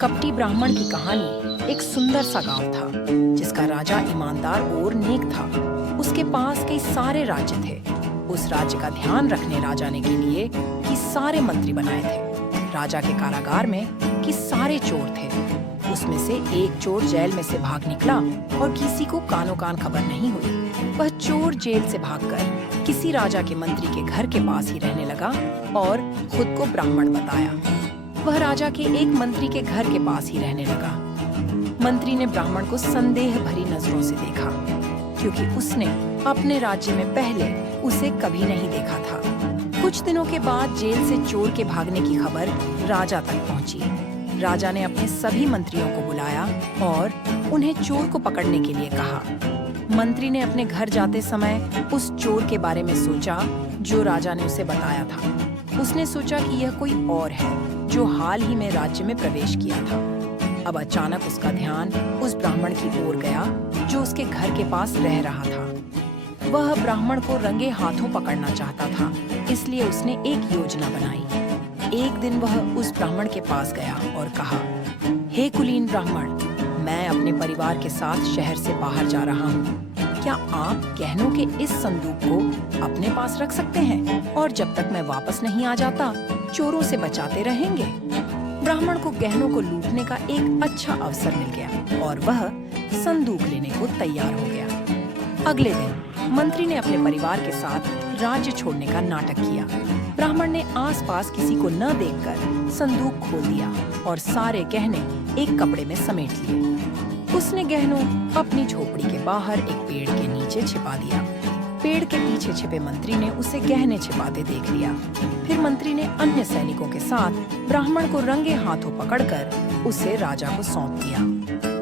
कपटी ब्राह्मण की कहानी एक सुंदर सा गांव था जिसका राजा ईमानदार और नेक था। उसके पास कई सारे राज्य थे। उस राज्य का ध्यान रखने राजा ने के लिए कि सारे मंत्री बनाए थे। राजा के कारागार में कि सारे चोर थे। उसमें से एक चोर जेल में से भाग निकला और किसी को कानो कान खबर नहीं हुई। वह चोर जेल से भागकर किसी राजा के मंत्री के घर के पास ही रहने लगा और खुद को ब्राह्मण बताया। वह राजा के एक मंत्री के घर के पास ही रहने लगा। मंत्री ने ब्राह्मण को संदेह भरी नजरों से देखा, क्योंकि उसने अपने राज्य में पहले उसे कभी नहीं देखा था। कुछ दिनों के बाद जेल से चोर के भागने की खबर राजा तक पहुंची। राजा ने अपने सभी मंत्रियों को बुलाया और उन्हें चोर को पकड़ने के लिए कहा। मंत्री ने अपने घर जाते समय उस चोर के बारे में सोचा जो राजा ने उसे बताया था। उसने सोचा कि यह कोई और है जो हाल ही में राज्य में प्रवेश किया था। अब अचानक उसका ध्यान उस ब्राह्मण की ओर गया जो उसके घर के पास रह रहा था। वह ब्राह्मण को रंगे हाथों पकड़ना चाहता था, इसलिए उसने एक योजना बनाई। एक दिन वह उस ब्राह्मण के पास गया और कहा, हे कुलीन ब्राह्मण, मैं अपने परिवार के साथ शहर से बाहर जा रहा हूँ। क्या आप गहनों के इस संदूक को अपने पास रख सकते हैं और जब तक मैं वापस नहीं आ जाता चोरों से बचाते रहेंगे? ब्राह्मण को गहनों को लूटने का एक अच्छा अवसर मिल गया और वह संदूक लेने को तैयार हो गया। अगले दिन मंत्री ने अपने परिवार के साथ राज्य छोड़ने का नाटक किया। ब्राह्मण ने आसपास किसी को न देखकर संदूक खोल दिया और सारे गहने एक कपड़े में समेट लिए। उसने गहनों अपनी झोपड़ी के बाहर एक पेड़ के नीचे छिपा दिया। पेड़ के पीछे छिपे मंत्री ने उसे गहने छिपाते देख लिया। फिर मंत्री ने अन्य सैनिकों के साथ ब्राह्मण को रंगे हाथों पकड़कर उसे राजा को सौंप दिया।